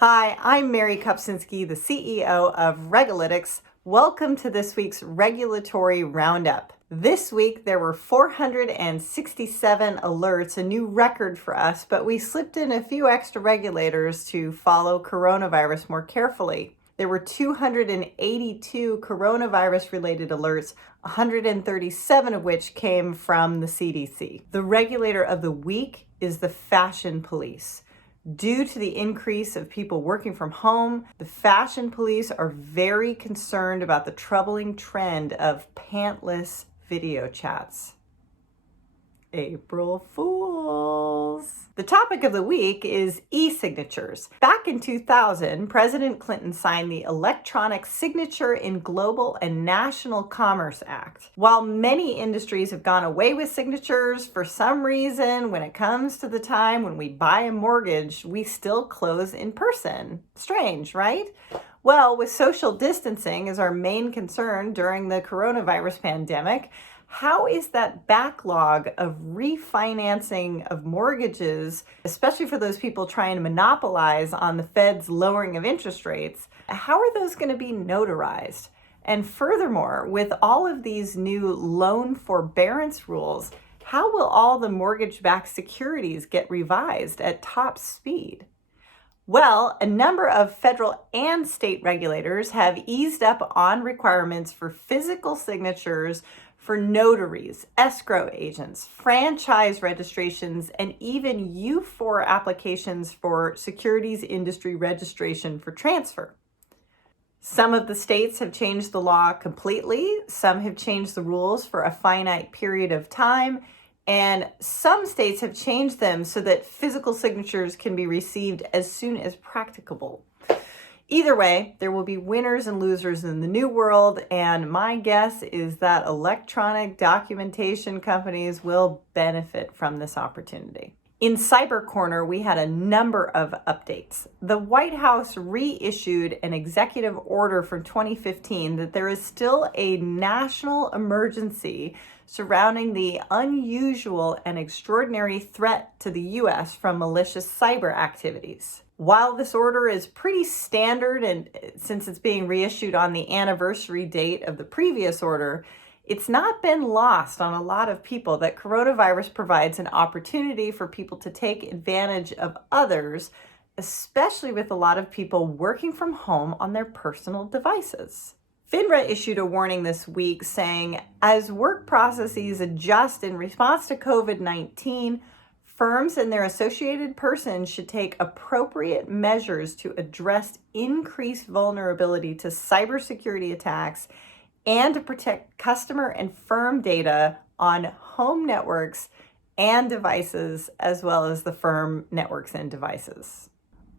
Hi, I'm Mary Kopczynski, the CEO of RegAlytics. Welcome to this week's regulatory roundup. This week there were 467 alerts, a new record for us, but we slipped in a few extra regulators to follow coronavirus more carefully. There were 282 coronavirus-related alerts, 137 of which came from the CDC. The regulator of the week is the fashion police. Due to the increase of people working from home, the fashion police are very concerned about the troubling trend of pantless video chats. April Fools! The topic of the week is e-signatures. Back in 2000, President Clinton signed the Electronic Signature in Global and National Commerce Act. While many industries have gone away with signatures, for some reason, when it comes to the time when we buy a mortgage, we still close in person. Strange, right? Well, with social distancing as our main concern during the coronavirus pandemic, how is that backlog of refinancing of mortgages, especially for those people trying to monopolize on the Fed's lowering of interest rates, how are those going to be notarized? And furthermore, with all of these new loan forbearance rules, how will all the mortgage-backed securities get revised at top speed? Well, a number of federal and state regulators have eased up on requirements for physical signatures for notaries, escrow agents, franchise registrations, and even U4 applications for securities industry registration for transfer. Some of the states have changed the law completely, some have changed the rules for a finite period of time, and some states have changed them so that physical signatures can be received as soon as practicable. Either way, there will be winners and losers in the new world, and my guess is that electronic documentation companies will benefit from this opportunity. In Cyber Corner, we had a number of updates. The White House reissued an executive order from 2015 that there is still a national emergency surrounding the unusual and extraordinary threat to the U.S. from malicious cyber activities. While this order is pretty standard, and since it's being reissued on the anniversary date of the previous order, it's not been lost on a lot of people that coronavirus provides an opportunity for people to take advantage of others, especially with a lot of people working from home on their personal devices. FINRA issued a warning this week saying, as work processes adjust in response to COVID-19, firms and their associated persons should take appropriate measures to address increased vulnerability to cybersecurity attacks and to protect customer and firm data on home networks and devices, as well as the firm networks and devices.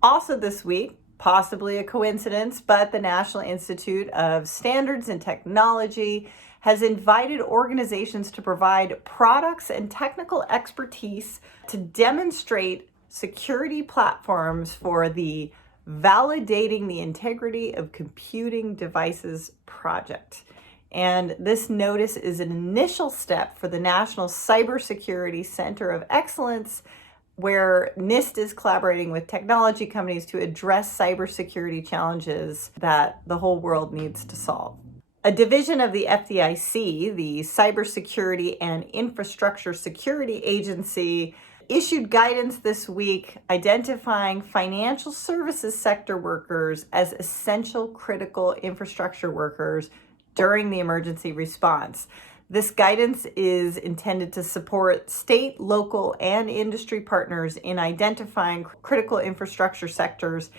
Also this week, possibly a coincidence, but the National Institute of Standards and Technology has invited organizations to provide products and technical expertise to demonstrate security platforms for the Validating the Integrity of Computing Devices project. And this notice is an initial step for the National Cybersecurity Center of Excellence, where NIST is collaborating with technology companies to address cybersecurity challenges that the whole world needs to solve. A division of the FDIC, the Cybersecurity and Infrastructure Security Agency, issued guidance this week identifying financial services sector workers as essential critical infrastructure workers during the emergency response. This guidance is intended to support state, local, and industry partners in identifying critical infrastructure sectors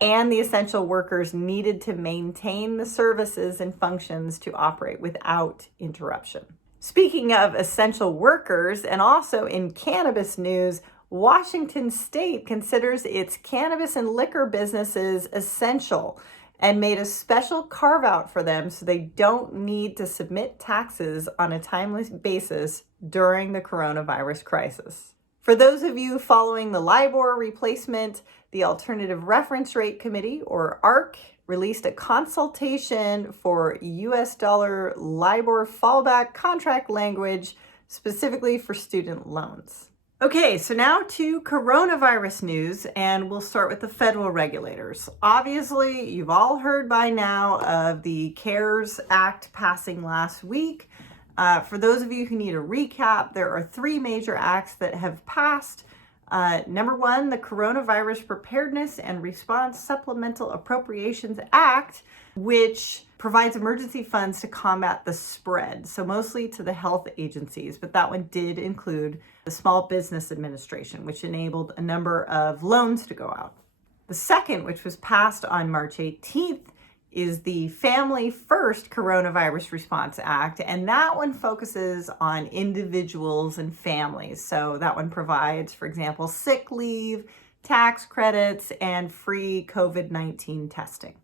and the essential workers needed to maintain the services and functions to operate without interruption. Speaking of essential workers, and also in cannabis news, Washington State considers its cannabis and liquor businesses essential and made a special carve out for them so they don't need to submit taxes on a timely basis during the coronavirus crisis. For those of you following the LIBOR replacement, the Alternative Reference Rate Committee, or ARC, released a consultation for US dollar LIBOR fallback contract language specifically for student loans. Okay, so now to coronavirus news, and we'll start with the federal regulators. Obviously, you've all heard by now of the CARES Act passing last week. For those of you who need a recap, there are three major acts that have passed. Number one, the Coronavirus Preparedness and Response Supplemental Appropriations Act, which provides emergency funds to combat the spread, so mostly to the health agencies, but that one did include the Small Business Administration, which enabled a number of loans to go out. The second, which was passed on March 18th, is the Family First Coronavirus Response Act, and that one focuses on individuals and families. So that one provides, for example, sick leave, tax credits, and free COVID-19 testing.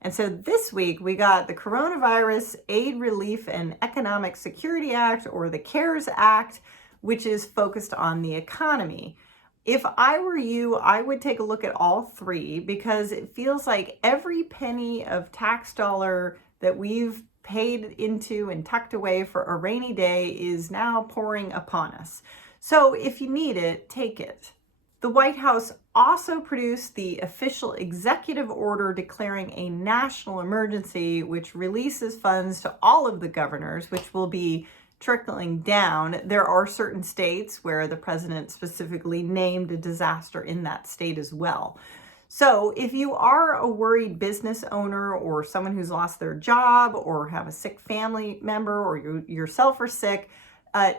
And so this week we got the Coronavirus Aid, Relief, and Economic Security Act, or the CARES Act, which is focused on the economy. If I were you, I would take a look at all three because it feels like every penny of tax dollar that we've paid into and tucked away for a rainy day is now pouring upon us. So if you need it, take it. The White House also produced the official executive order declaring a national emergency, which releases funds to all of the governors, which will be trickling down. There are certain states where the president specifically named a disaster in that state as well. So if you are a worried business owner or someone who's lost their job or have a sick family member or you yourself are sick,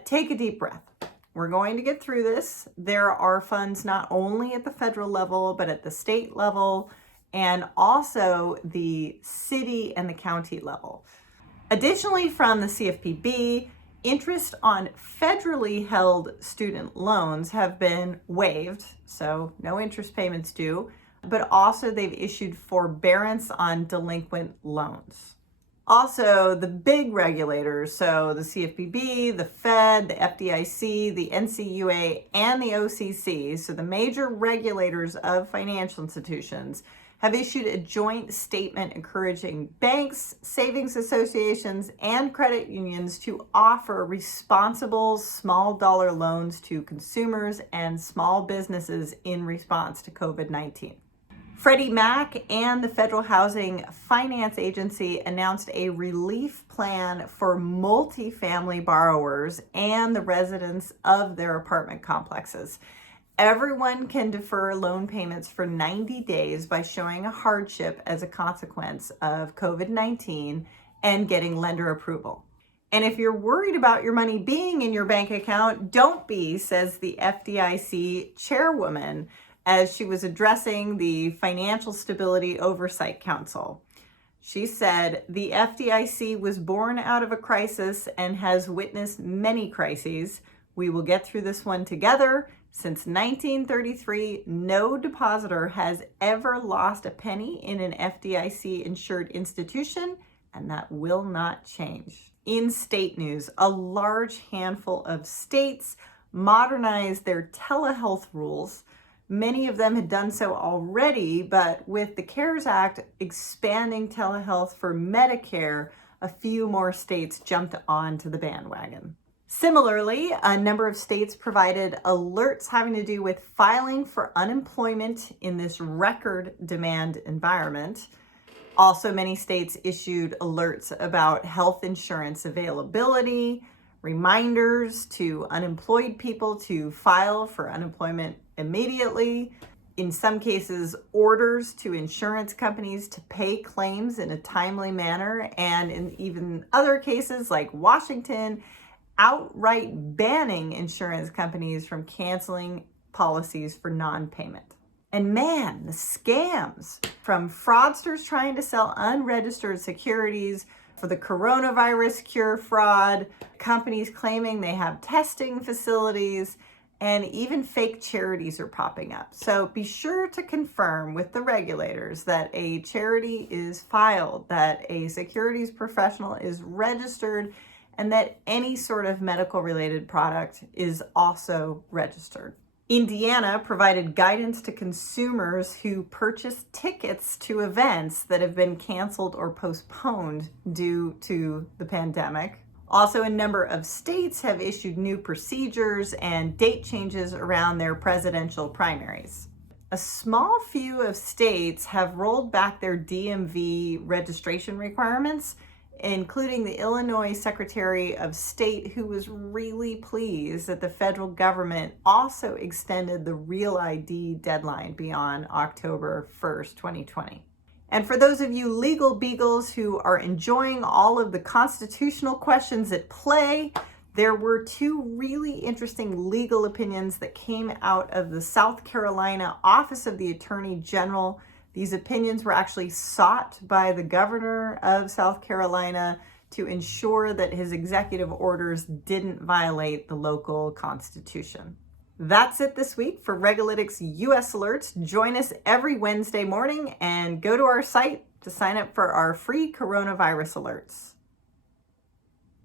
take a deep breath. We're going to get through this. There are funds not only at the federal level, but at the state level and also the city and the county level. Additionally, from the CFPB, interest on federally held student loans have been waived, so no interest payments due, but also they've issued forbearance on delinquent loans. Also, the big regulators, so the CFPB, the Fed, the FDIC, the NCUA, and the OCC, so the major regulators of financial institutions, have issued a joint statement encouraging banks, savings associations, and credit unions to offer responsible small dollar loans to consumers and small businesses in response to COVID-19. Freddie Mac and the Federal Housing Finance Agency announced a relief plan for multifamily borrowers and the residents of their apartment complexes. Everyone can defer loan payments for 90 days by showing a hardship as a consequence of COVID-19 and getting lender approval. And if you're worried about your money being in your bank account, don't be, says the FDIC chairwoman, as she was addressing the Financial Stability Oversight Council. She said, "The FDIC was born out of a crisis and has witnessed many crises. We will get through this one together. Since 1933, no depositor has ever lost a penny in an FDIC-insured institution, and that will not change." In state news, a large handful of states modernized their telehealth rules. Many of them had done so already, but with the CARES Act expanding telehealth for Medicare, a few more states jumped onto the bandwagon. Similarly, a number of states provided alerts having to do with filing for unemployment in this record demand environment. Also, many states issued alerts about health insurance availability, reminders to unemployed people to file for unemployment immediately. In some cases, orders to insurance companies to pay claims in a timely manner. And in even other cases, like Washington, outright banning insurance companies from canceling policies for non-payment. And man, the scams from fraudsters trying to sell unregistered securities for the coronavirus cure fraud, companies claiming they have testing facilities, and even fake charities are popping up. So be sure to confirm with the regulators that a charity is filed, that a securities professional is registered, and that any sort of medical related product is also registered. Indiana provided guidance to consumers who purchase tickets to events that have been canceled or postponed due to the pandemic. Also, a number of states have issued new procedures and date changes around their presidential primaries. A small few of states have rolled back their DMV registration requirements, including the Illinois Secretary of State, who was really pleased that the federal government also extended the Real ID deadline beyond October 1st, 2020. And for those of you legal beagles who are enjoying all of the constitutional questions at play, there were two really interesting legal opinions that came out of the South Carolina Office of the Attorney General. These opinions were actually sought by the governor of South Carolina to ensure that his executive orders didn't violate the local constitution. That's it this week for RegAlytics US Alerts. Join us every Wednesday morning and go to our site to sign up for our free coronavirus alerts.